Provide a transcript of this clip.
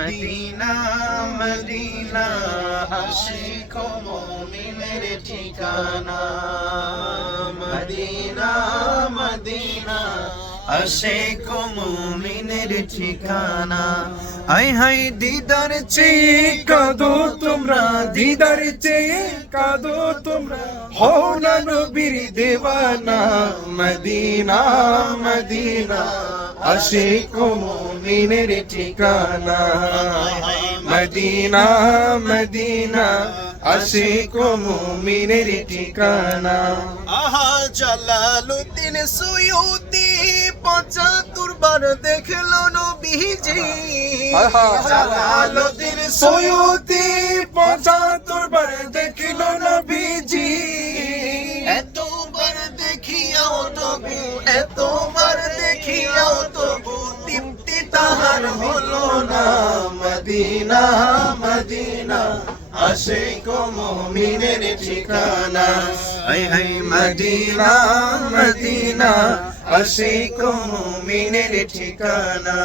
Medina Medina Ashiq মুমিনের ঠিকানা Medina Medina Ashiq মুমিনের ঠিকানা আয় হায় দিদার চেয়ে কাঁদো তোমরা দিদার চেয়ে কাঁদো তোমরা হও না নবীর দেওয়ানা মদিনা মদিনা আশিক মুমিনের ঠিকানা মদিনা মদিনা আশিক মুমিনের ঠিকানা আহা জালালউদ্দিন সুয়ুতি ৭৫ বার দেখলো নবীজি জালালউদ্দিন সুয়ুতি ৭৫ বার দেখলো নবীজি এতবার দেখিয়াও তবু এতবার দেখিয়াও তবু তৃপ্তি তাহার হলো না মদিনা মদিনা আশিক মুমিনের ঠিকানা আয় হায় মদিনা মদিনা আশিক মুমিনের ঠিকানা।